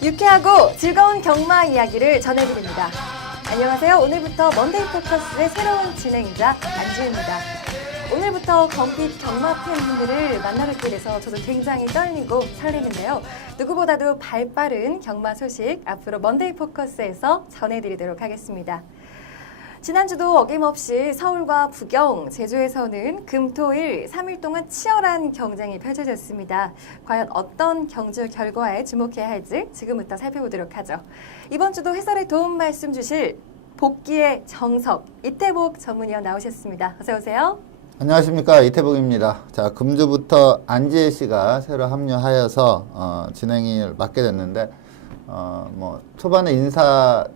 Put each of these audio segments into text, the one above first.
유쾌하고 즐거운 경마 이야기를 전해드립니다. 안녕하세요. 오늘부터 먼데이 포커스의 새로운 진행자 안지우입니다. 오늘부터 경빛 경마 팬분들을 만나뵙게 돼서 저도 굉장히 떨리고 설레는데요. 누구보다도 발빠른 경마 소식 앞으로 먼데이 포커스에서 전해드리도록 하겠습니다. 지난주도 어김없이 서울과 부경, 제주에서는 금, 토, 일 3일 동안 치열한 경쟁이 펼쳐졌습니다. 과연 어떤 경주 결과에 주목해야 할지 지금부터 살펴보도록 하죠. 이번 주도 해설에 도움 말씀 주실 복귀의 정석, 이태복 전문위원 나오셨습니다. 어서 오세요. 안녕하십니까, 이태복입니다. 자, 금주부터 안지혜 씨가 새로 합류하여서 진행을 맡게 됐는데 초반에 인사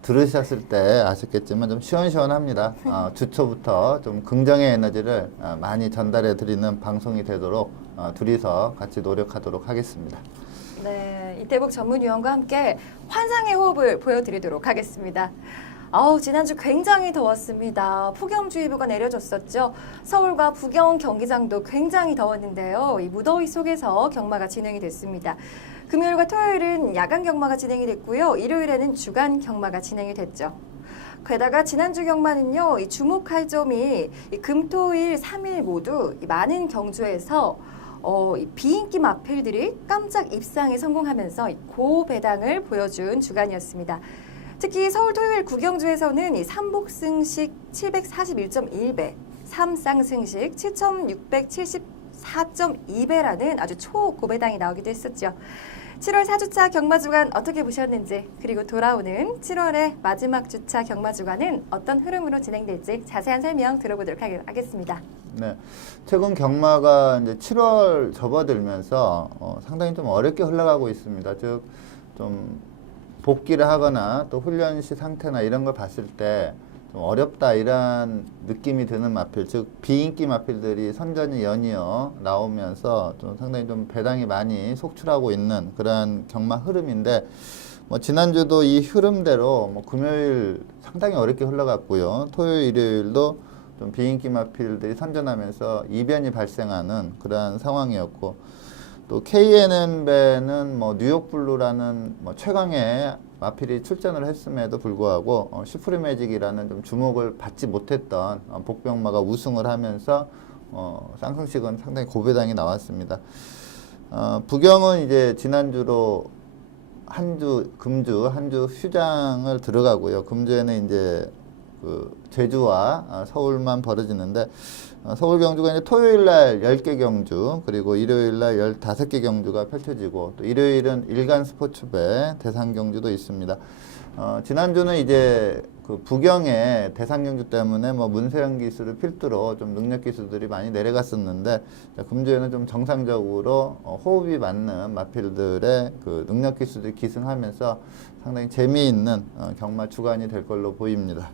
들으셨을 때 아셨겠지만 좀 시원시원합니다. 주초부터 좀 긍정의 에너지를 많이 전달해 드리는 방송이 되도록 둘이서 같이 노력하도록 하겠습니다. 네, 이태복 전문위원과 함께 환상의 호흡을 보여드리도록 하겠습니다. 지난주 굉장히 더웠습니다. 폭염주의보가 내려졌었죠. 서울과 부경 경기장도 굉장히 더웠는데요. 이 무더위 속에서 경마가 진행이 됐습니다. 금요일과 토요일은 야간 경마가 진행이 됐고요. 일요일에는 주간 경마가 진행이 됐죠. 게다가 지난주 경마는요, 이 주목할 점이 이 금, 토, 일 3일 모두 이 많은 경주에서 이 비인기 마필들이 깜짝 입상에 성공하면서 이 고배당을 보여준 주간이었습니다. 특히 서울 토요일 구경주에서는 이 삼복승식 741.1배, 삼쌍승식 7674.2배라는 아주 초고배당이 나오기도 했었죠. 7월 4주차 경마주간 어떻게 보셨는지, 그리고 돌아오는 7월의 마지막 주차 경마주간은 어떤 흐름으로 진행될지 자세한 설명 들어보도록 하겠습니다. 네, 최근 경마가 이제 7월 접어들면서 상당히 좀 어렵게 흘러가고 있습니다. 즉, 좀 복귀를 하거나 또 훈련시 상태나 이런 걸 봤을 때 좀 어렵다 이런 느낌이 드는 마필, 즉 비인기 마필들이 선전이 연이어 나오면서 좀 상당히 좀 배당이 많이 속출하고 있는 그런 경마 흐름인데, 지난주도 이 흐름대로 금요일 상당히 어렵게 흘러갔고요. 토요일, 일요일도 좀 비인기 마필들이 선전하면서 이변이 발생하는 그러한 상황이었고, 또 KNN배는 뉴욕 블루라는 최강의 마필이 출전을 했음에도 불구하고 슈프리매직이라는 좀 주목을 받지 못했던 복병마가 우승을 하면서 쌍승식은 상당히 고배당이 나왔습니다. 부경은 이제 지난주로 금주 한 주 휴장을 들어가고요. 금주에는 이제 제주와 서울만 벌어지는데, 서울 경주가 이제 토요일 날 10개 경주, 그리고 일요일 날 15개 경주가 펼쳐지고, 또 일요일은 일간 스포츠배 대상 경주도 있습니다. 지난주는 이제 부경의 대상 경주 때문에 문세영 기수를 필두로 좀 능력 기수들이 많이 내려갔었는데, 금주에는 좀 정상적으로 호흡이 맞는 마필들의 능력 기수들이 기승하면서 상당히 재미있는 경마 주간이 될 걸로 보입니다.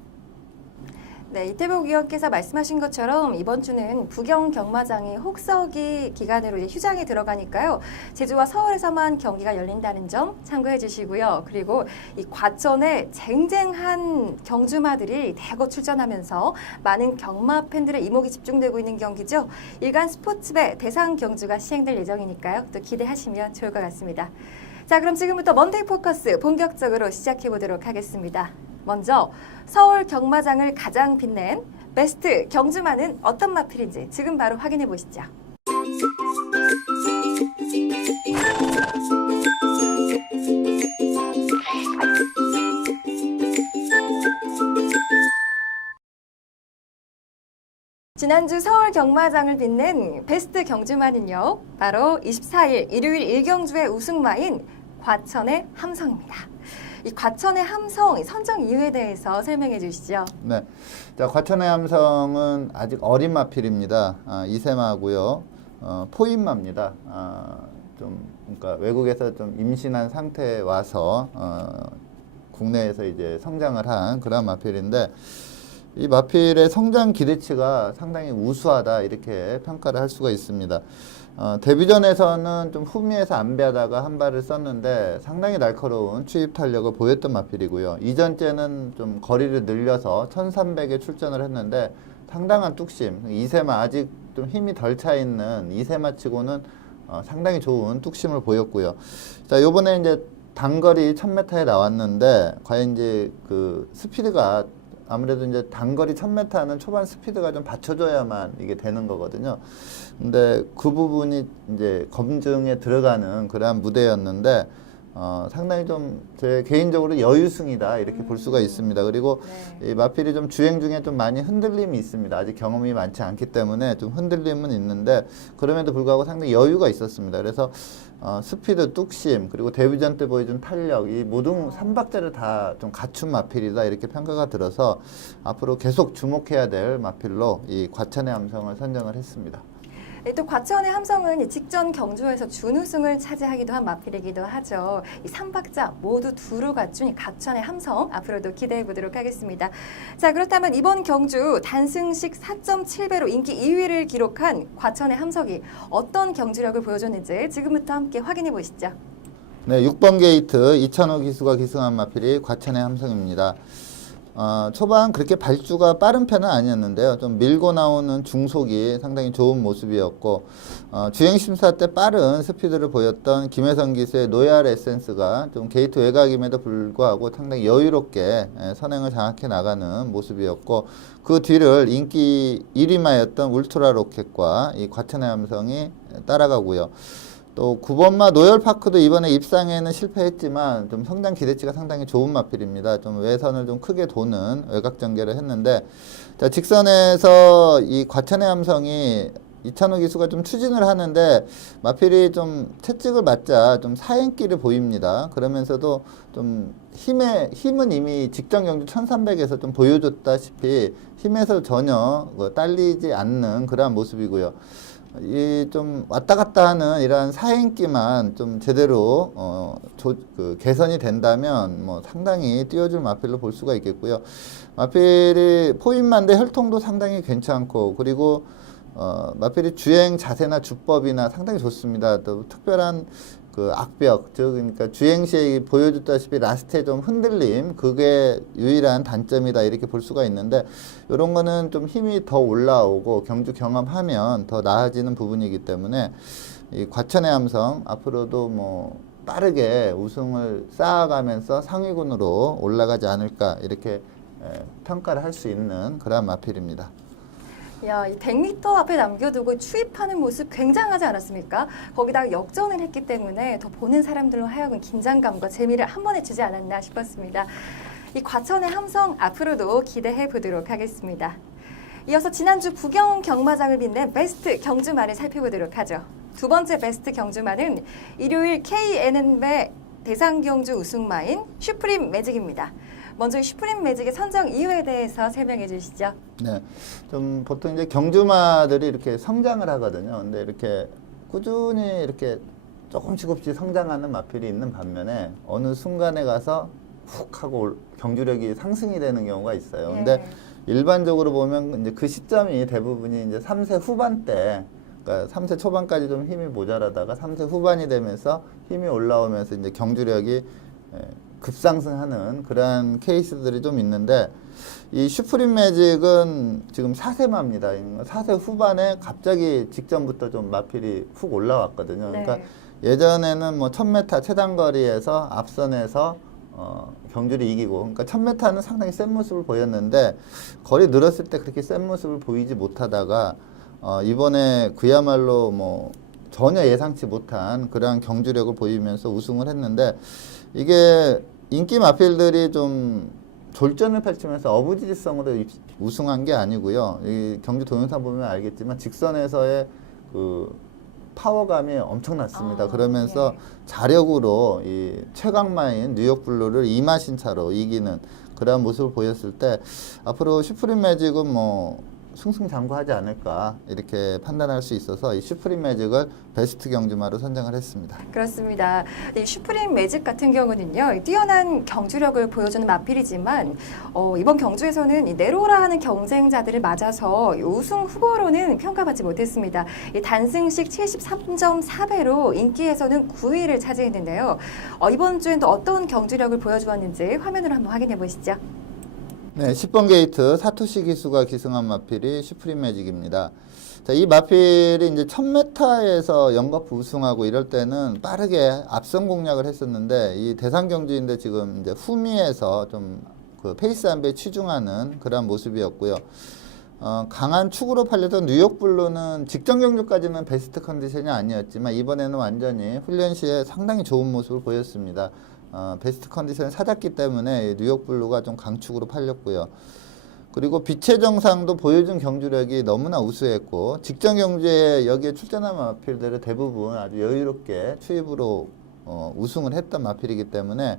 네, 이태복 위원께서 말씀하신 것처럼 이번 주는 부경 경마장이 혹서기 기간으로 이제 휴장이 들어가니까요. 제주와 서울에서만 경기가 열린다는 점 참고해 주시고요. 그리고 이 과천에 쟁쟁한 경주마들이 대거 출전하면서 많은 경마 팬들의 이목이 집중되고 있는 경기죠. 일간 스포츠배 대상 경주가 시행될 예정이니까요. 또 기대하시면 좋을 것 같습니다. 자, 그럼 지금부터 먼데이 포커스 본격적으로 시작해 보도록 하겠습니다. 먼저 서울 경마장을 가장 빛낸 베스트 경주마는 어떤 마필인지 지금 바로 확인해 보시죠. 지난주 서울 경마장을 빛낸 베스트 경주마는요, 바로 24일 일요일 1경주의 우승마인 과천의 함성입니다. 이 과천의 함성 선정 이유에 대해서 설명해 주시죠. 네, 자, 과천의 함성은 아직 어린 마필입니다. 2세마고요. 포인마입니다. 그러니까 외국에서 좀 임신한 상태에 와서 국내에서 이제 성장을 한 그런 마필인데, 이 마필의 성장 기대치가 상당히 우수하다 이렇게 평가를 할 수가 있습니다. 데뷔전에서는 좀 후미에서 안배하다가 한 발을 썼는데 상당히 날카로운 추입 탄력을 보였던 마필이고요. 이전째는 좀 거리를 늘려서 1300에 출전을 했는데 상당한 뚝심, 2세마 아직 좀 힘이 덜 차 있는 2세마 치고는 상당히 좋은 뚝심을 보였고요. 자, 요번에 이제 단거리 1000m에 나왔는데 과연 이제 그 스피드가 아무래도 이제 단거리 1000m는 초반 스피드가 좀 받쳐줘야만 이게 되는 거거든요. 근데 그 부분이 이제 검증에 들어가는 그러한 무대였는데 상당히 좀 제 개인적으로 여유승이다 이렇게 볼 수가 있습니다. 그리고 네. 이 마필이 좀 주행 중에 좀 많이 흔들림이 있습니다. 아직 경험이 많지 않기 때문에 좀 흔들림은 있는데 그럼에도 불구하고 상당히 여유가 있었습니다. 그래서 스피드, 뚝심, 그리고 데뷔전 때 보여준 탄력, 이 모든 3박자를 다 좀 갖춘 마필이다 이렇게 평가가 들어서 앞으로 계속 주목해야 될 마필로 이 과천의 함성을 선정을 했습니다. 또 과천의 함성은 이 직전 경주에서 준우승을 차지하기도 한 마필이기도 하죠. 이 3박자 모두 두루 갖춘 이 과천의 함성 앞으로도 기대해 보도록 하겠습니다. 자, 그렇다면 이번 경주 단승식 4.7배로 인기 2위를 기록한 과천의 함성이 어떤 경주력을 보여줬는지 지금부터 함께 확인해 보시죠. 네, 6번 게이트 이찬호 기수가 기승한 마필이 과천의 함성입니다. 초반 그렇게 발주가 빠른 편은 아니었는데요. 좀 밀고 나오는 중속이 상당히 좋은 모습이었고 주행심사 때 빠른 스피드를 보였던 김혜성 기수의 노얄 에센스가 좀 게이트 외곽임에도 불구하고 상당히 여유롭게 선행을 장악해 나가는 모습이었고 그 뒤를 인기 1위마였던 울트라 로켓과 이 과천의 함성이 따라가고요. 또 9번마 노열파크도 이번에 입상에는 실패했지만 좀 성장 기대치가 상당히 좋은 마필입니다. 좀 외선을 좀 크게 도는 외곽 전개를 했는데 자, 직선에서 이 과천의 함성이 이찬호 기수가 좀 추진을 하는데 마필이 좀 채찍을 맞자 좀 사행길을 보입니다. 그러면서도 좀 힘은 이미 직전 경주 1300에서 좀 보여줬다시피 힘에서 전혀 딸리지 않는 그러한 모습이고요. 이 좀 왔다 갔다 하는 이러한 사행기만 좀 제대로 개선이 된다면 뭐 상당히 띄워줄 마필로 볼 수가 있겠고요. 마필이 포인만대 혈통도 상당히 괜찮고 그리고 마필이 주행 자세나 주법이나 상당히 좋습니다. 또 특별한 그 악벽, 즉 그러니까 주행 시에 보여줬다시피 라스트에 좀 흔들림, 그게 유일한 단점이다 이렇게 볼 수가 있는데 이런 거는 좀 힘이 더 올라오고 경주 경험하면 더 나아지는 부분이기 때문에 이 과천의 함성 앞으로도 뭐 빠르게 우승을 쌓아가면서 상위군으로 올라가지 않을까 이렇게 평가를 할 수 있는 그런 마필입니다. 야, 이 100m 앞에 남겨두고 추입하는 모습 굉장하지 않았습니까? 거기다가 역전을 했기 때문에 더 보는 사람들로 하여금 긴장감과 재미를 한 번에 주지 않았나 싶었습니다. 이 과천의 함성 앞으로도 기대해 보도록 하겠습니다. 이어서 지난주 부경 경마장을 빛낸 베스트 경주마를 살펴보도록 하죠. 두 번째 베스트 경주마는 일요일 KNN배 대상경주 우승마인 슈프림 매직입니다. 먼저 슈프림 매직의 선정 이유에 대해서 설명해 주시죠. 네, 좀 보통 이제 경주마들이 이렇게 성장을 하거든요. 근데 이렇게 꾸준히 이렇게 조금씩 성장하는 마필이 있는 반면에 어느 순간에 가서 훅 하고 경주력이 상승이 되는 경우가 있어요. 근데 일반적으로 보면 이제 그 시점이 대부분이 이제 3세 후반대, 그러니까 3세 초반까지 좀 힘이 모자라다가 3세 후반이 되면서 힘이 올라오면서 이제 경주력이 급상승하는 그러한 케이스들이 좀 있는데 이 슈프림 매직은 지금 4세마입니다. 4세 후반에 갑자기 직전부터 좀 마필이 훅 올라왔거든요. 네. 그러니까 예전에는 뭐 1000m 최단거리에서 앞선에서 경주를 이기고 그러니까 1000m는 상당히 센 모습을 보였는데 거리 늘었을 때 그렇게 센 모습을 보이지 못하다가 이번에 그야말로 뭐 전혀 예상치 못한 그러한 경주력을 보이면서 우승을 했는데 이게 인기 마필들이 좀 졸전을 펼치면서 어부지리성으로 우승한 게 아니고요. 이 경주 동영상 보면 알겠지만 직선에서의 그 파워감이 엄청났습니다. 그러면서 자력으로 이 최강마인 뉴욕블루를 2마신 차로 이기는 그런 모습을 보였을 때 앞으로 슈프림 매직은 뭐 승승장구하지 않을까 이렇게 판단할 수 있어서 이 슈프림 매직을 베스트 경주마로 선정을 했습니다. 그렇습니다. 이 슈프림 매직 같은 경우는요, 뛰어난 경주력을 보여주는 마필이지만 이번 경주에서는 이 내로라 하는 경쟁자들을 맞아서 우승 후보로는 평가받지 못했습니다. 이 단승식 73.4배로 인기에서는 9위를 차지했는데요. 이번 주엔 또 어떤 경주력을 보여주었는지 화면으로 한번 확인해 보시죠. 네, 10번 게이트 사토시 기수가 기승한 마필이 슈프림 매직입니다. 자, 이 마필이 이제 1000m에서 연거푸 우승하고 이럴 때는 빠르게 앞선 공략을 했었는데 이 대상 경주인데 지금 이제 후미에서 좀 그 페이스 안배에 치중하는 그런 모습이었고요. 강한 축으로 팔렸던 뉴욕블루는 직전 경주까지는 베스트 컨디션이 아니었지만 이번에는 완전히 훈련 시에 상당히 좋은 모습을 보였습니다. 베스트 컨디션을 찾았기 때문에 뉴욕블루가 좀 강축으로 팔렸고요. 그리고 빛의 정상도 보여준 경주력이 너무나 우수했고 직전 경주에 여기에 출전한 마필들은 대부분 아주 여유롭게 추입으로 우승을 했던 마필이기 때문에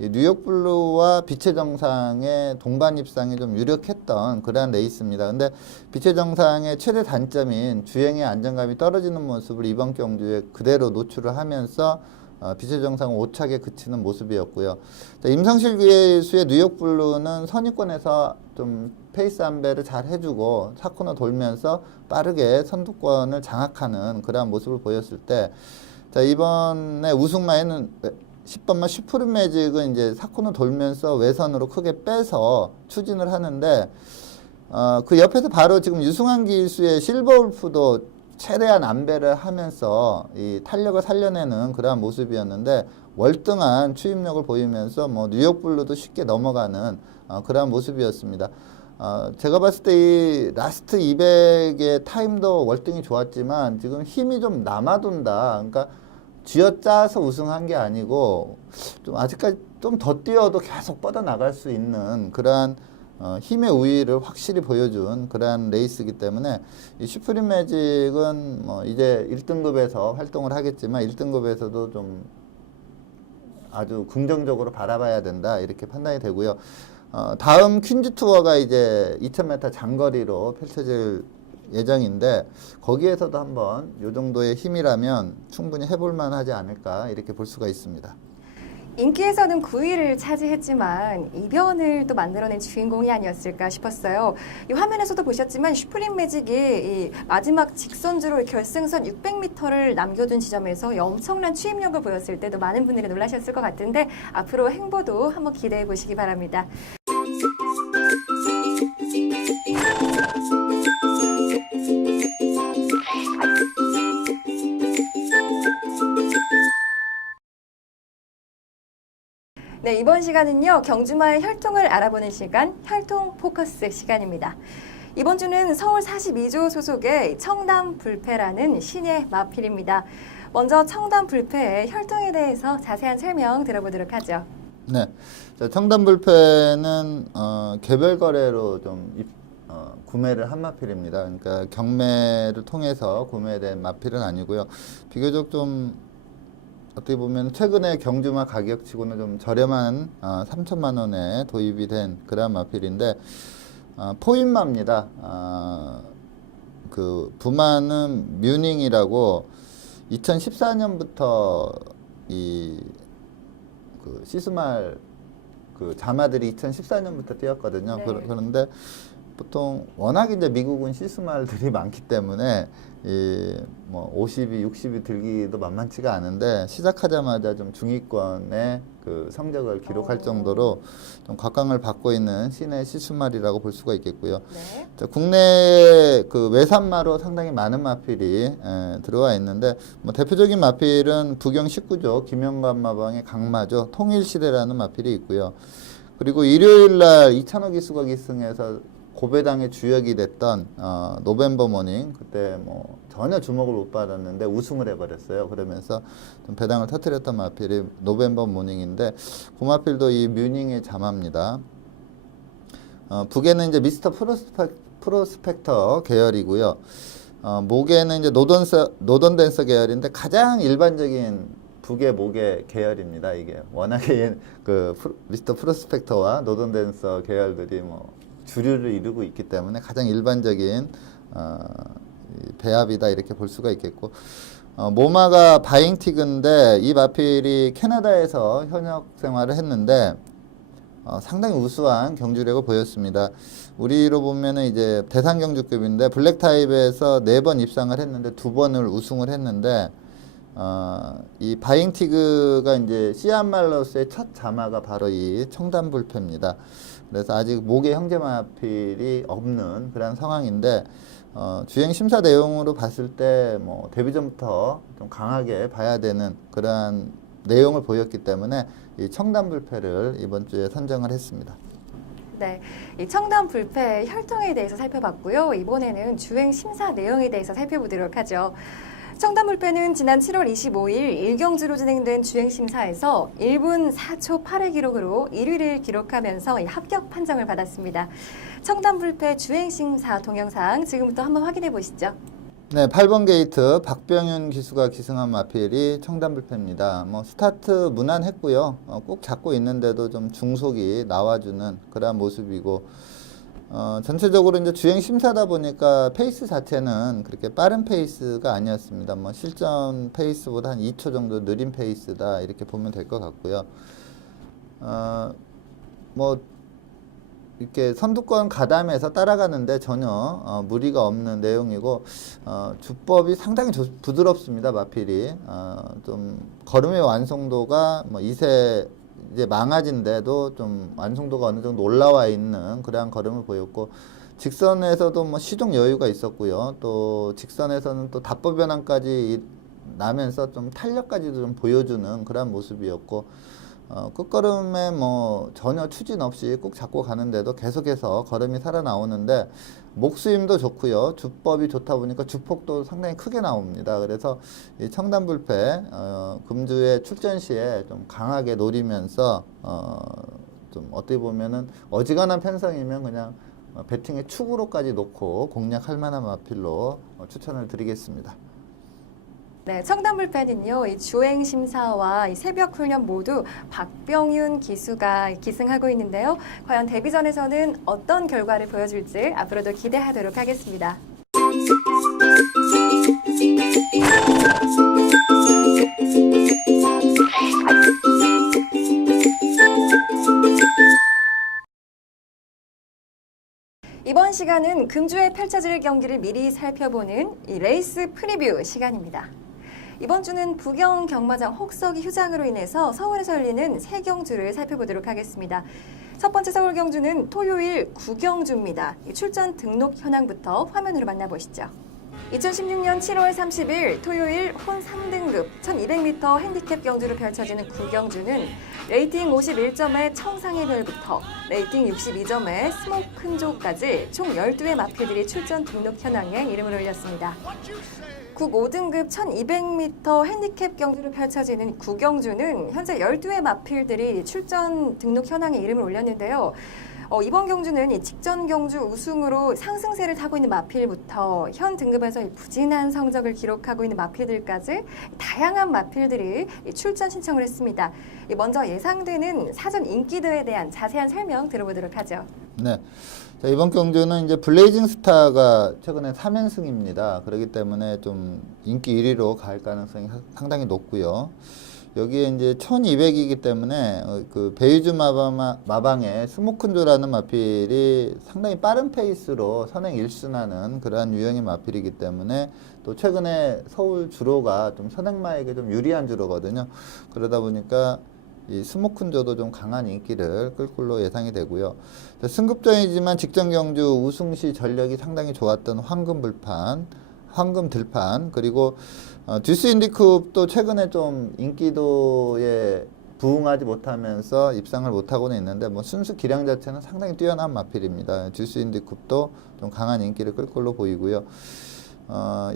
이 뉴욕블루와 빛의 정상의 동반 입상이 좀 유력했던 그러한 레이스입니다. 근데 빛의 정상의 최대 단점인 주행의 안정감이 떨어지는 모습을 이번 경주에 그대로 노출을 하면서 빛의 정상은 5착에 그치는 모습이었고요. 자, 임성실 기수의 뉴욕블루는 선입권에서 좀 페이스 안배를 잘 해주고 4코너 돌면서 빠르게 선두권을 장악하는 그러한 모습을 보였을 때, 자, 이번에 우승마에는 10번마 슈프림 매직은 이제 4코너 돌면서 외선으로 크게 빼서 추진을 하는데, 그 옆에서 바로 지금 유승환 기수의 실버울프도 최대한 안배를 하면서 이 탄력을 살려내는 그러한 모습이었는데 월등한 추임력을 보이면서 뭐 뉴욕블루도 쉽게 넘어가는 그러한 모습이었습니다. 제가 봤을 때 이 라스트 200의 타임도 월등히 좋았지만 지금 힘이 좀 남아돈다. 그러니까 쥐어짜서 우승한 게 아니고 좀 아직까지 좀 더 뛰어도 계속 뻗어나갈 수 있는 그러한 힘의 우위를 확실히 보여준 그러한 레이스이기 때문에 이 슈프림 매직은 뭐 이제 1등급에서 활동을 하겠지만 1등급에서도 좀 아주 긍정적으로 바라봐야 된다 이렇게 판단이 되고요. 다음 퀸즈 투어가 이제 2000m 장거리로 펼쳐질 예정인데 거기에서도 한번 이 정도의 힘이라면 충분히 해볼만 하지 않을까 이렇게 볼 수가 있습니다. 인기에서는 9위를 차지했지만 이변을 또 만들어낸 주인공이 아니었을까 싶었어요. 이 화면에서도 보셨지만 슈프림 매직이 이 마지막 직선주로 결승선 600m를 남겨둔 지점에서 엄청난 추임력을 보였을 때도 많은 분들이 놀라셨을 것 같은데 앞으로 행보도 한번 기대해 보시기 바랍니다. 네, 이번 시간은요, 경주마의 혈통을 알아보는 시간, 혈통 포커스 시간입니다. 이번 주는 서울 42조 소속의 청담불패라는 신예 마필입니다. 먼저 청담불패의 혈통에 대해서 자세한 설명 들어보도록 하죠. 네, 자, 청담불패는 개별 거래로 좀 구매를 한 마필입니다. 그러니까 경매를 통해서 구매된 마필은 아니고요. 비교적 좀 어떻게 보면 최근에 경주마 가격치고는 좀 저렴한 3천만 원에 도입이 된 그런 마필인데 포인마입니다. 그 부마는 뮤닝이라고 2014년부터 그 시스말 그 자마들이 2014년부터 뛰었거든요. 네. 그런데 보통 워낙 이제 미국은 시스말들이 많기 때문에 뭐 50이 60이 들기도 만만치가 않은데 시작하자마자 좀 중위권의 그 성적을 기록할 정도로 좀 각광을 받고 있는 신의 시스말이라고 볼 수가 있겠고요. 네. 자, 국내 그 외산마로 상당히 많은 마필이 들어와 있는데 뭐 대표적인 마필은 부경 19조 김영관 마방의 강마조 통일시대라는 마필이 있고요. 그리고 일요일날 이찬호 기수가 기승해서 고배당의 주역이 됐던 노벤버 모닝, 그때 뭐 전혀 주목을 못 받았는데 우승을 해버렸어요. 그러면서 좀 배당을 터뜨렸던 마필이 노벤버 모닝인데 그 마필도 이 뮤닝의 자마입니다. 북에는 이제 미스터 프로스펙터 계열이고요. 목에는 이제 노던 댄서 계열인데 가장 일반적인 북의 목의 계열입니다. 이게 워낙에 그 미스터 프로스펙터와 노던 댄서 계열들이 뭐 주류를 이루고 있기 때문에 가장 일반적인 배합이다 이렇게 볼 수가 있겠고 모마가 바잉티그인데 이 마필이 캐나다에서 현역 생활을 했는데 상당히 우수한 경주력을 보였습니다. 우리로 보면은 이제 대상 경주급인데 블랙 타입에서 4번 입상을 했는데 2번을 우승을 했는데 이 바잉티그가 이제 시안 말러스의 첫 자마가 바로 이 청담불패입니다. 그래서 아직 목에 형제 마필이 없는 그런 상황인데 주행 심사 내용으로 봤을 때 뭐 데뷔 전부터 좀 강하게 봐야 되는 그러한 내용을 보였기 때문에 이 청담 불패를 이번 주에 선정을 했습니다. 네, 이 청담 불패 혈통에 대해서 살펴봤고요. 이번에는 주행 심사 내용에 대해서 살펴보도록 하죠. 청담 불패는 지난 7월 25일 1경주로 진행된 주행 심사에서 1분 4초 8의 기록으로 1위를 기록하면서 합격 판정을 받았습니다. 청담 불패 주행 심사 동영상 지금부터 한번 확인해 보시죠. 네, 8번 게이트 박병윤 기수가 기승한 마필이 청담 불패입니다. 뭐 스타트 무난했고요. 꼭 잡고 있는데도 좀 중속이 나와주는 그러한 모습이고, 전체적으로 이제 주행 심사다 보니까 페이스 자체는 그렇게 빠른 페이스가 아니었습니다. 뭐 실전 페이스보다 한 2초 정도 느린 페이스다 이렇게 보면 될 것 같고요. 뭐 이렇게 선두권 가담해서 따라가는데 전혀 무리가 없는 내용이고, 주법이 상당히 부드럽습니다. 마필이 좀 걸음의 완성도가 뭐 2세 이제 망아진데도 좀 완성도가 어느 정도 올라와 있는 그러한 걸음을 보였고, 직선에서도 뭐 시동 여유가 있었고요. 또 직선에서는 또 답보 변환까지 나면서 좀 탄력까지도 좀 보여주는 그러한 모습이었고, 끝걸음에 뭐 전혀 추진 없이 꾹 잡고 가는데도 계속해서 걸음이 살아나오는데, 목수임도 좋고요. 주법이 좋다 보니까 주폭도 상당히 크게 나옵니다. 그래서 이 청담불패 금주의 출전 시에 좀 강하게 노리면서 좀 어떻게 보면은 어지간한 편성이면 그냥 배팅의 축으로까지 놓고 공략할 만한 마필로 추천을 드리겠습니다. 네, 청담불패는요, 이 주행 심사와 이 새벽 훈련 모두 박병윤 기수가 기승하고 있는데요. 과연 데뷔전에서는 어떤 결과를 보여줄지 앞으로도 기대하도록 하겠습니다. 이번 시간은 금주에 펼쳐질 경기를 미리 살펴보는 이 레이스 프리뷰 시간입니다. 이번 주는 부경 경마장 혹서기 휴장으로 인해서 서울에서 열리는 세 경주를 살펴보도록 하겠습니다. 첫 번째 서울 경주는 토요일 9경주입니다. 출전 등록 현황부터 화면으로 만나보시죠. 2016년 7월 30일 토요일 혼 3등급 1200m 핸디캡 경주로 펼쳐지는 9경주는 레이팅 51점의 청상의 별부터 레이팅 62점의 스모큰조까지 총 12의 마필들이 출전 등록 현황에 이름을 올렸습니다. 국 5등급 1200m 핸디캡 경주로 펼쳐지는 9경주는 현재 12의 마필들이 출전 등록 현황에 이름을 올렸는데요. 이번 경주는 이 직전 경주 우승으로 상승세를 타고 있는 마필부터 현 등급에서 부진한 성적을 기록하고 있는 마필들까지 다양한 마필들이 출전 신청을 했습니다. 먼저 예상되는 사전 인기도에 대한 자세한 설명 들어보도록 하죠. 네. 자, 이번 경주는 이제 블레이징 스타가 최근에 3연승입니다. 그렇기 때문에 좀 인기 1위로 갈 가능성이 상당히 높고요. 여기에 이제 1200이기 때문에 그 베이주 마방의 스모큰조라는 마필이 상당히 빠른 페이스로 선행 1순하는 그러한 유형의 마필이기 때문에, 또 최근에 서울 주로가 좀 선행마에게 좀 유리한 주로거든요. 그러다 보니까 이 스모큰조도 좀 강한 인기를 끌 걸로 예상이 되고요. 승급전이지만 직전 경주 우승 시 전력이 상당히 좋았던 황금 들판, 그리고 듀스 인디쿱도 최근에 좀 인기도에 부응하지 못하면서 입상을 못하고는 있는데, 뭐 순수 기량 자체는 상당히 뛰어난 마필입니다. 듀스 인디쿱도 좀 강한 인기를 끌 걸로 보이고요.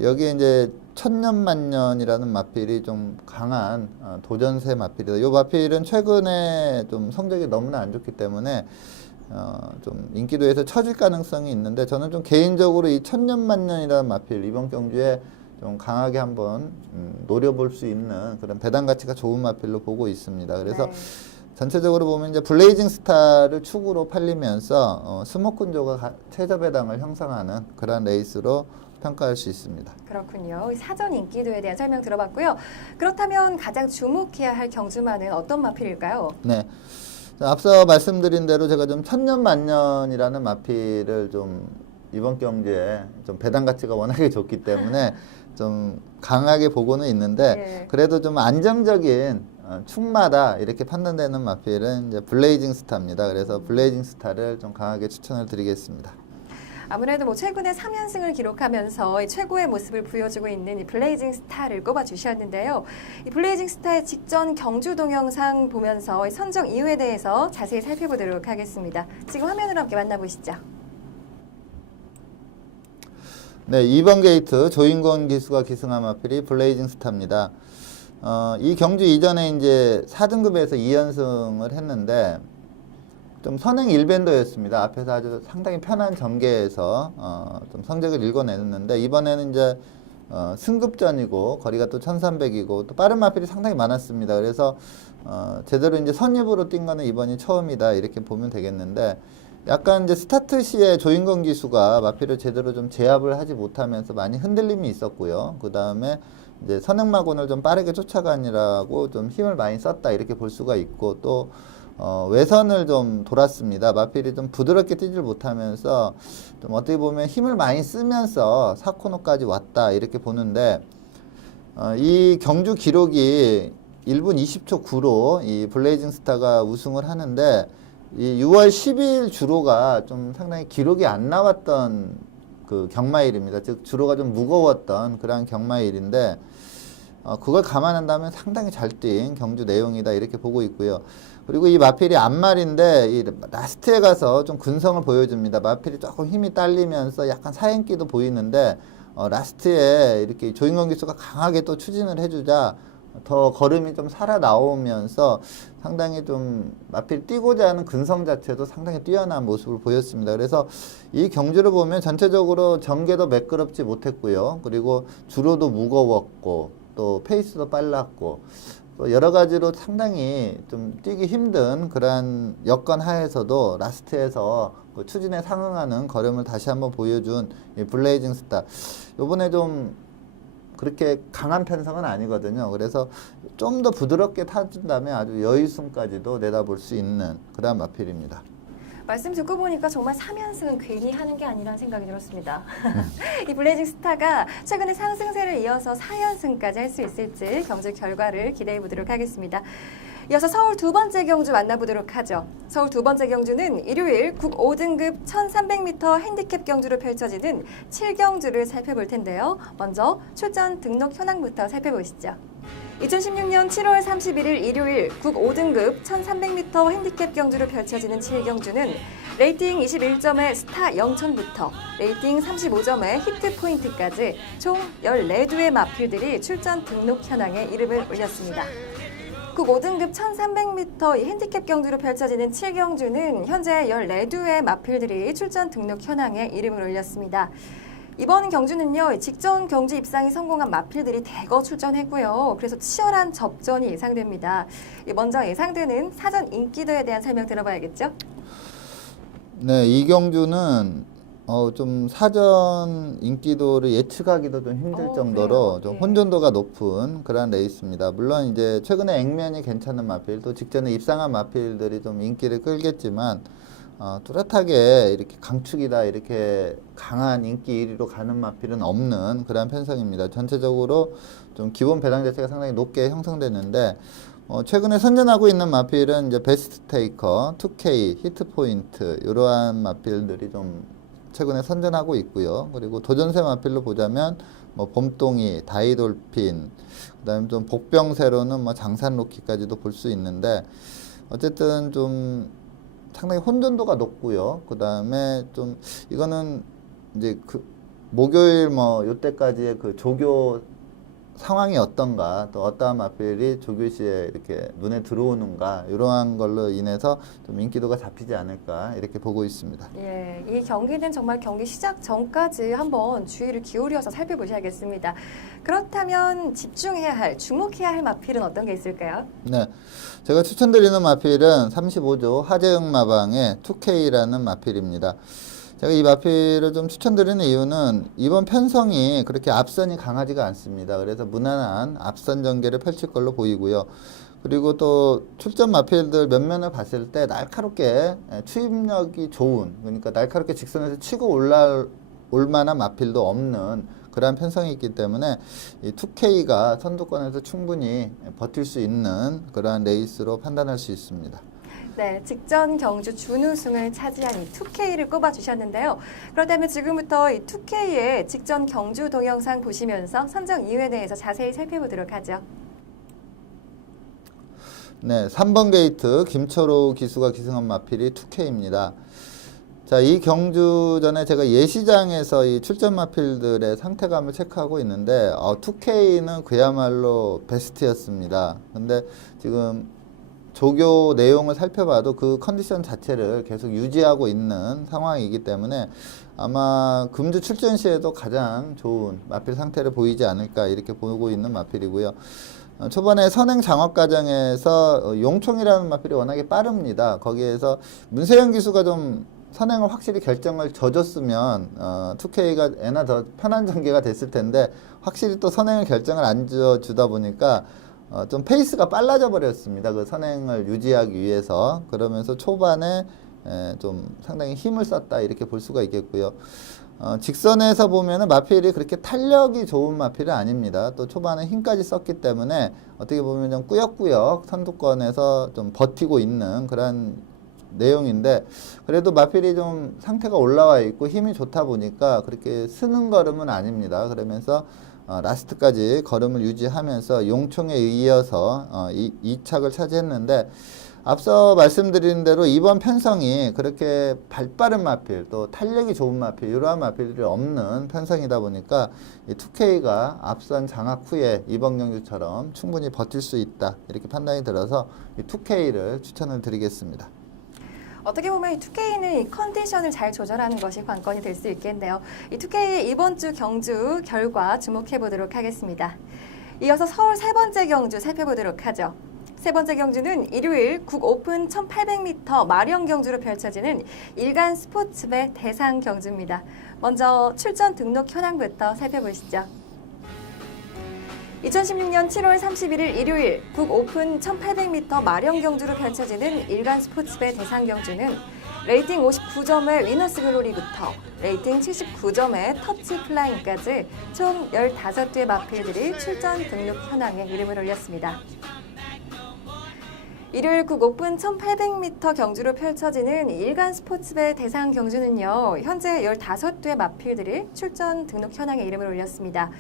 여기에 이제 천년만년이라는 마필이 좀 강한 도전세 마필이다. 이 마필은 최근에 좀 성적이 너무나 안 좋기 때문에 좀 인기도에서 처질 가능성이 있는데, 저는 좀 개인적으로 이 천년만년이라는 마필 이번 경주에 좀 강하게 한번 노려볼 수 있는 그런 배당 가치가 좋은 마필로 보고 있습니다. 그래서 네. 전체적으로 보면 이제 블레이징 스타를 축으로 팔리면서 스모큰조가 최저 배당을 형성하는 그런 레이스로 평가할 수 있습니다. 그렇군요. 사전 인기도에 대한 설명 들어봤고요. 그렇다면 가장 주목해야 할 경주마는 어떤 마필일까요? 네. 앞서 말씀드린 대로 제가 좀 천년만년이라는 마필을 좀 이번 경주에 좀 배당 가치가 워낙에 좋기 때문에 좀 강하게 보고는 있는데, 네. 그래도 좀 안정적인 축마다 이렇게 판단되는 마필은 이제 블레이징 스타입니다. 그래서 블레이징 스타를 좀 강하게 추천을 드리겠습니다. 아무래도 뭐 최근에 3연승을 기록하면서 이 최고의 모습을 보여주고 있는 이 블레이징 스타를 꼽아주셨는데요. 이 블레이징 스타의 직전 경주 동영상 보면서 이 선정 이유에 대해서 자세히 살펴보도록 하겠습니다. 지금 화면으로 함께 만나보시죠. 네, 2번 게이트 조인권 기수가 기승한 마필이 블레이징 스타입니다. 이 경주 이전에 이제 4등급에서 2연승을 했는데 좀 선행 일변도였습니다. 앞에서 아주 상당히 편한 전개에서 좀 성적을 읽어냈는데 이번에는 이제 승급전이고 거리가 또 1300이고 또 빠른 마필이 상당히 많았습니다. 그래서 제대로 이제 선입으로 뛴 거는 이번이 처음이다 이렇게 보면 되겠는데 약간 이제 스타트 시에 조인권 기수가 마필을 제대로 좀 제압을 하지 못하면서 많이 흔들림이 있었고요. 그 다음에 이제 선행마군을 좀 빠르게 쫓아가느라고 좀 힘을 많이 썼다 이렇게 볼 수가 있고 또 외선을 좀 돌았습니다. 마필이 좀 부드럽게 뛰질 못하면서 좀 어떻게 보면 힘을 많이 쓰면서 4코너까지 왔다 이렇게 보는데 이 경주 기록이 1분 20초 9로 이 블레이징 스타가 우승을 하는데 이 6월 12일 주로가 좀 상당히 기록이 안 나왔던 그 경마일입니다. 즉 주로가 좀 무거웠던 그런 경마일인데 그걸 감안한다면 상당히 잘 뛴 경주 내용이다 이렇게 보고 있고요. 그리고 이 마필이 앞말인데 이 라스트에 가서 좀 근성을 보여줍니다. 마필이 조금 힘이 딸리면서 약간 사행기도 보이는데 라스트에 이렇게 조인권 기수가 강하게 또 추진을 해주자 더 걸음이 좀 살아 나오면서 상당히 좀 마필 뛰고자 하는 근성 자체도 상당히 뛰어난 모습을 보였습니다. 그래서 이 경주를 보면 전체적으로 전개도 매끄럽지 못했고요. 그리고 주로도 무거웠고 또 페이스도 빨랐고 또 여러 가지로 상당히 좀 뛰기 힘든 그러한 여건 하에서도 라스트에서 그 추진에 상응하는 걸음을 다시 한번 보여준 이 블레이징 스타. 요번에 좀 그렇게 강한 편성은 아니거든요. 그래서 좀 더 부드럽게 타준다면 아주 여유승까지도 내다볼 수 있는 그런 마필입니다. 말씀 듣고 보니까 정말 3연승은 괜히 하는 게 아니라는 생각이 들었습니다. 이 블레이징 스타가 최근에 상승세를 이어서 4연승까지 할 수 있을지 경주 결과를 기대해 보도록 하겠습니다. 이어서 서울 두 번째 경주 만나보도록 하죠. 서울 두 번째 경주는 일요일 국 5등급 1300m 핸디캡 경주로 펼쳐지는 7경주를 살펴볼 텐데요. 먼저 출전 등록 현황부터 살펴보시죠. 2016년 7월 31일 일요일 국 5등급 1300m 핸디캡 경주로 펼쳐지는 7경주는 레이팅 21점의 스타 0천부터 레이팅 35점의 히트 포인트까지 총 14두의 마필들이 출전 등록 현황에 이름을 올렸습니다. 국 5등급 1300m 핸디캡 경주로 펼쳐지는 7경주는 현재 14두의 마필들이 출전 등록 현황에 이름을 올렸습니다. 이번 경주는요, 직전 경주 입상이 성공한 마필들이 대거 출전했고요. 그래서 치열한 접전이 예상됩니다. 먼저 예상되는 사전 인기도에 대한 설명 들어봐야겠죠? 네, 이 경주는 좀 사전 인기도를 예측하기도 좀 힘들 정도로 좀 혼돈도가 높은 그런 레이스입니다. 물론 이제 최근에 액면이 괜찮은 마필, 또 직전에 입상한 마필들이 좀 인기를 끌겠지만 뚜렷하게 이렇게 강축이다 이렇게 강한 인기 1위로 가는 마필은 없는 그런 편성입니다. 전체적으로 좀 기본 배당 자체가 상당히 높게 형성됐는데 최근에 선전하고 있는 마필은 이제 베스트 테이커, 2K, 히트포인트 이러한 마필들이 좀 최근에 선전하고 있고요. 그리고 도전세 마필로 보자면 뭐 봄동이, 다이돌핀, 그다음에 좀 복병세로는 뭐 장산로키까지도 볼 수 있는데 어쨌든 좀 상당히 혼돈도가 높고요. 그다음에 좀 이거는 이제 그 목요일 뭐 요때까지의 그 조교 상황이 어떤가, 또 어떠한 마필이 조교 시에 이렇게 눈에 들어오는가 이러한 걸로 인해서 좀 인기도가 잡히지 않을까 이렇게 보고 있습니다. 예, 이 경기는 정말 경기 시작 전까지 한번 주의를 기울여서 살펴보셔야겠습니다. 그렇다면 집중해야 할, 주목해야 할 마필은 어떤 게 있을까요? 네, 제가 추천드리는 마필은 35조 하재흥 마방의 2K라는 마필입니다. 제가 이 마필을 좀 추천드리는 이유는 이번 편성이 그렇게 앞선이 강하지가 않습니다. 그래서 무난한 앞선 전개를 펼칠 걸로 보이고요. 그리고 또 출전 마필들 몇 면을 봤을 때 날카롭게 추임력이 좋은, 그러니까 날카롭게 직선에서 치고 올 만한 마필도 없는 그러한 편성이 있기 때문에 이 2K가 선두권에서 충분히 버틸 수 있는 그러한 레이스로 판단할 수 있습니다. 네, 직전 경주 준우승을 차지한 이 2K를 꼽아주셨는데요. 그렇다면 지금부터 이 2K의 직전 경주 동영상 보시면서 선정 이유에 대해서 자세히 살펴보도록 하죠. 네, 3번 게이트 김철호 기수가 기승한 마필이 2K입니다. 자, 이 경주전에 제가 예시장에서 이 출전 마필들의 상태감을 체크하고 있는데 2K는 그야말로 베스트였습니다. 근데 지금 조교 내용을 살펴봐도 그 컨디션 자체를 계속 유지하고 있는 상황이기 때문에 아마 금주 출전 시에도 가장 좋은 마필 상태를 보이지 않을까 이렇게 보고 있는 마필이고요. 초반에 선행 장업 과정에서 용총이라는 마필이 워낙에 빠릅니다. 거기에서 문세영 기수가 좀 선행을 확실히 결정을 져줬으면 2K가 애나 더 편한 전개가 됐을 텐데 확실히 또 선행을 결정을 안 주다 보니까 좀 페이스가 빨라져 버렸습니다. 그 선행을 유지하기 위해서. 그러면서 초반에 좀 상당히 힘을 썼다 이렇게 볼 수가 있겠고요. 직선에서 보면은 마필이 그렇게 탄력이 좋은 마필은 아닙니다. 또 초반에 힘까지 썼기 때문에 어떻게 보면 좀 꾸역꾸역 선두권에서 좀 버티고 있는 그런 내용인데 그래도 마필이 좀 상태가 올라와 있고 힘이 좋다 보니까 그렇게 쓰는 걸음은 아닙니다. 그러면서 라스트까지 걸음을 유지하면서 용총에 이어서 2착을 차지했는데 앞서 말씀드린 대로 이번 편성이 그렇게 발빠른 마필 또 탄력이 좋은 마필 이러한 마필들이 없는 편성이다 보니까 이 2K가 앞선 장악 후에 이번 경주처럼 충분히 버틸 수 있다 이렇게 판단이 들어서 이 2K를 추천을 드리겠습니다. 어떻게 보면 이 2K는 이 컨디션을 잘 조절하는 것이 관건이 될 수 있겠네요. 이 2K의 이번 주 경주 결과 주목해 보도록 하겠습니다. 이어서 서울 세 번째 경주 살펴보도록 하죠. 세 번째 경주는 일요일 국오픈 1800m 마령 경주로 펼쳐지는 일간 스포츠배 대상 경주입니다. 먼저 출전 등록 현황부터 살펴보시죠. 2016년 7월 31일 일요일 국오픈 1800m 마령 경주로 펼쳐지는 일간 스포츠배 대상 경주는 레이팅 59점의 위너스 글로리부터 레이팅 79점의 터치 플라잉까지 총 15대의 마필들이 출전 등록 현황에 이름을 올렸습니다. 일요일 국오픈 1800m 경주로 펼쳐지는 일간 스포츠배 대상 경주는요, 현재 15대의 마필들이 출전 등록 현황에 이름을 올렸습니다.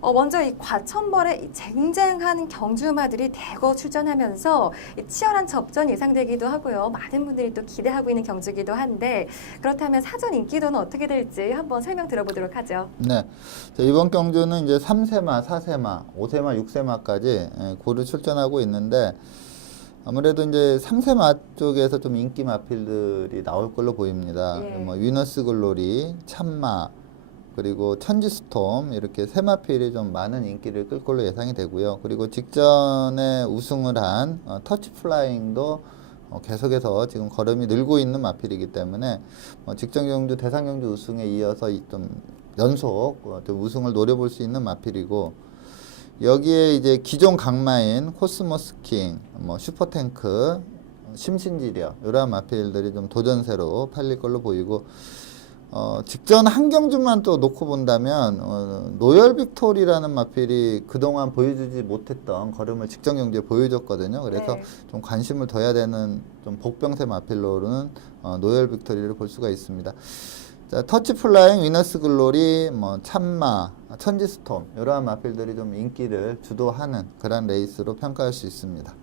먼저 이 과천벌의 쟁쟁한 경주마들이 대거 출전하면서 치열한 접전 예상되기도 하고요. 많은 분들이 또 기대하고 있는 경주이기도 한데 그렇다면 사전 인기도는 어떻게 될지 한번 설명 들어보도록 하죠. 네, 자, 이번 경주는 이제 3세마, 4세마, 5세마, 6세마까지 고루 출전하고 있는데 아무래도 이제 3세마 쪽에서 좀 인기 마필들이 나올 걸로 보입니다. 예. 뭐 위너스 글로리, 참마 그리고 천지스톰 이렇게 세 마필이 좀 많은 인기를 끌 걸로 예상이 되고요. 그리고 직전에 우승을 한 터치 플라잉도 계속해서 지금 걸음이 늘고 있는 마필이기 때문에 직전 경주, 대상 경주 우승에 이어서 좀 연속 좀 우승을 노려볼 수 있는 마필이고 여기에 이제 기존 강마인 코스모스킹, 슈퍼탱크, 심신지력 이러한 마필들이 좀 도전세로 팔릴 걸로 보이고 직전 한 경주만 또 놓고 본다면 노열 빅토리라는 마필이 그동안 보여주지 못했던 걸음을 직전 경주에 보여줬거든요. 그래서 네. 좀 관심을 둬야 되는 좀 복병세 마필로는 노열 빅토리를 볼 수가 있습니다. 자, 터치 플라잉, 위너스 글로리, 참마, 천지스톰 이러한 마필들이 좀 인기를 주도하는 그런 레이스로 평가할 수 있습니다.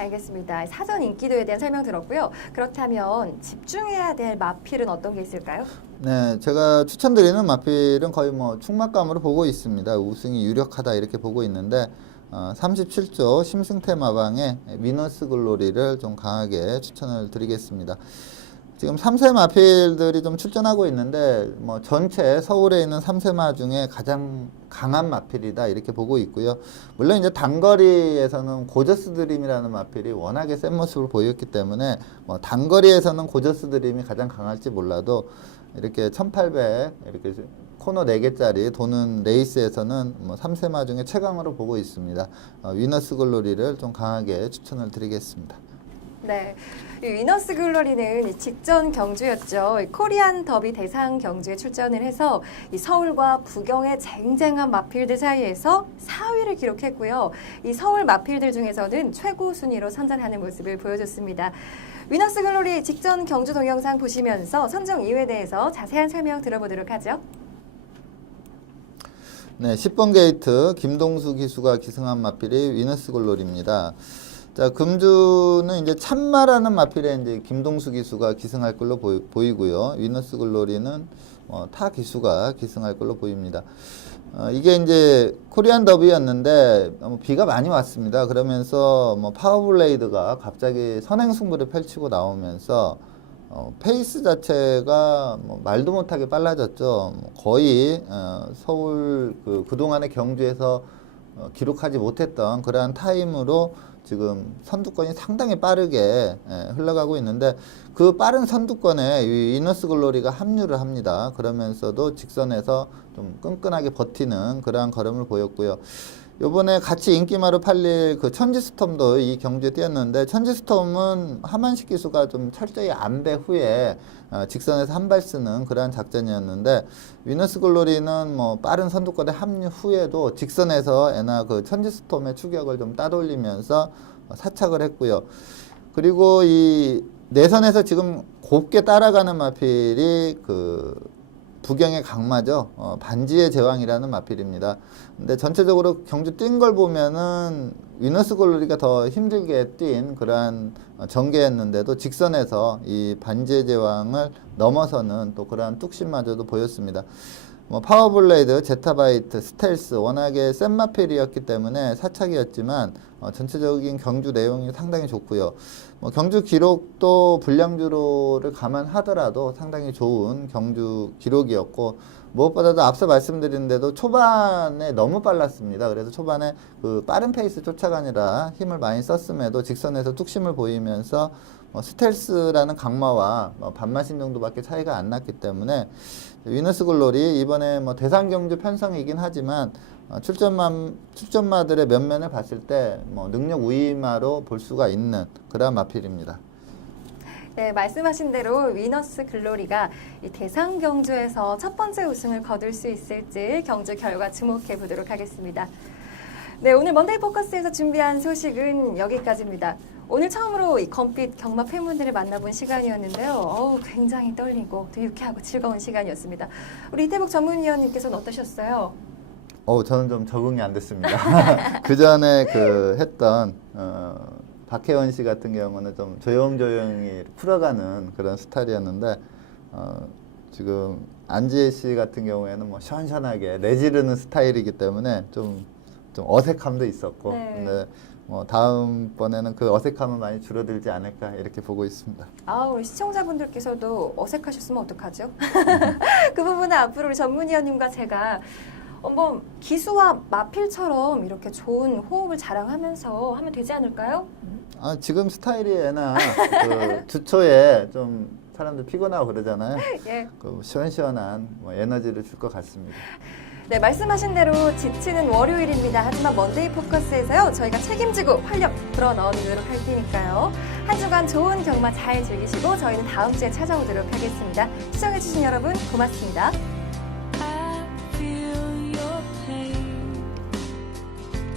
알겠습니다. 사전 인기도에 대한 설명 들었고요. 그렇다면 집중해야 될 마필은 어떤 게 있을까요? 네, 제가 추천드리는 마필은 거의 충막감으로 보고 있습니다. 우승이 유력하다 이렇게 보고 있는데 37조 심승태 마방의 위너스 글로리를 좀 강하게 추천을 드리겠습니다. 지금 3세 마필들이 좀 출전하고 있는데 전체 서울에 있는 3세마 중에 가장 강한 마필이다 이렇게 보고 있고요. 물론 이제 단거리에서는 고저스 드림이라는 마필이 워낙에 센 모습을 보였기 때문에 단거리에서는 고저스 드림이 가장 강할지 몰라도 이렇게 1800 이렇게 코너 4개짜리 도는 레이스에서는 3세마 중에 최강으로 보고 있습니다. 위너스 글로리를 좀 강하게 추천을 드리겠습니다. 네. 이 위너스 글로리는 이 직전 경주였죠. 이 코리안 더비 대상 경주에 출전을 해서 이 서울과 부경의 쟁쟁한 마필들 사이에서 4위를 기록했고요. 이 서울 마필들 중에서는 최고 순위로 선전하는 모습을 보여줬습니다. 위너스 글로리 직전 경주 동영상 보시면서 선정 이유에 대해서 자세한 설명 들어보도록 하죠. 네, 10번 게이트 김동수 기수가 기승한 마필이 위너스 글로리입니다. 자, 금주는 이제 참마라는 마필에 이제 김동수 기수가 기승할 걸로 보이고요. 위너스 글로리는 타 기수가 기승할 걸로 보입니다. 이게 이제 코리안 더비였는데 비가 많이 왔습니다. 그러면서 파워블레이드가 갑자기 선행 승부를 펼치고 나오면서 페이스 자체가 말도 못하게 빨라졌죠. 거의 서울 그동안의 경주에서 기록하지 못했던 그러한 타임으로 지금 선두권이 상당히 빠르게 흘러가고 있는데 그 빠른 선두권에 위너스 글로리가 합류를 합니다. 그러면서도 직선에서 좀 끈끈하게 버티는 그러한 걸음을 보였고요. 요번에 같이 인기마로 팔릴 그 천지스톰도 이 경주에 뛰었는데 천지스톰은 하만식 기수가 좀 철저히 안배 후에 직선에서 한 발 쓰는 그러한 작전이었는데 위너스 글로리는 빠른 선두권에 합류 후에도 직선에서 애나 그 천지스톰의 추격을 좀 따돌리면서 사착을 했고요. 그리고 이 내선에서 지금 곱게 따라가는 마필이 그 부경의 강마죠. 반지의 제왕이라는 마필입니다. 근데 전체적으로 경주 뛴 걸 보면은 위너스 글로리가 더 힘들게 뛴 그러한 전개였는데도 직선에서 이 반지의 제왕을 넘어서는 또 그러한 뚝심마저도 보였습니다. 파워블레이드, 제타바이트, 스텔스 워낙에 센 마필이었기 때문에 사착이었지만 전체적인 경주 내용이 상당히 좋고요. 경주 기록도 불량주로를 감안하더라도 상당히 좋은 경주 기록이었고 무엇보다도 앞서 말씀드린 대로 초반에 너무 빨랐습니다. 그래서 초반에 그 빠른 페이스 쫓아가느라 힘을 많이 썼음에도 직선에서 뚝심을 보이면서 스텔스라는 강마와 반마신 정도밖에 차이가 안 났기 때문에 위너스 글로리 이번에 대상 경주 편성이긴 하지만 출전마들의 면면을 봤을 때 능력 우위마로 볼 수가 있는 그러한 마필입니다. 네, 말씀하신 대로 위너스 글로리가 이 대상 경주에서 첫 번째 우승을 거둘 수 있을지 경주 결과 주목해 보도록 하겠습니다. 네, 오늘 먼데이 포커스에서 준비한 소식은 여기까지입니다. 오늘 처음으로 이 검빛 경마 팬분들을 만나본 시간이었는데요. 굉장히 떨리고 또 유쾌하고 즐거운 시간이었습니다. 우리 이태복 전문위원님께서는 어떠셨어요? 저는 좀 적응이 안 됐습니다. 그 전에 했던 박혜원 씨 같은 경우는 좀 조용조용히 풀어가는 그런 스타일이었는데 지금 안지혜 씨 같은 경우에는 시원시원하게 내지르는 스타일이기 때문에 좀 어색함도 있었고 네. 근데 다음번에는 그 어색함은 많이 줄어들지 않을까 이렇게 보고 있습니다. 우리 시청자분들께서도 어색하셨으면 어떡하죠? 그 부분은 앞으로 우리 전문위원님과 제가 한번 기수와 마필처럼 이렇게 좋은 호흡을 자랑하면서 하면 되지 않을까요? 지금 스타일이 애나 주초에 좀 사람들 피곤하고 그러잖아요. 예. 시원시원한 에너지를 줄 것 같습니다. 네, 말씀하신 대로 지치는 월요일입니다. 하지만 먼데이 포커스에서요, 저희가 책임지고 활력 불어넣어드리도록 할 테니까요. 한 주간 좋은 경마 잘 즐기시고 저희는 다음 주에 찾아오도록 하겠습니다. 시청해주신 여러분 고맙습니다.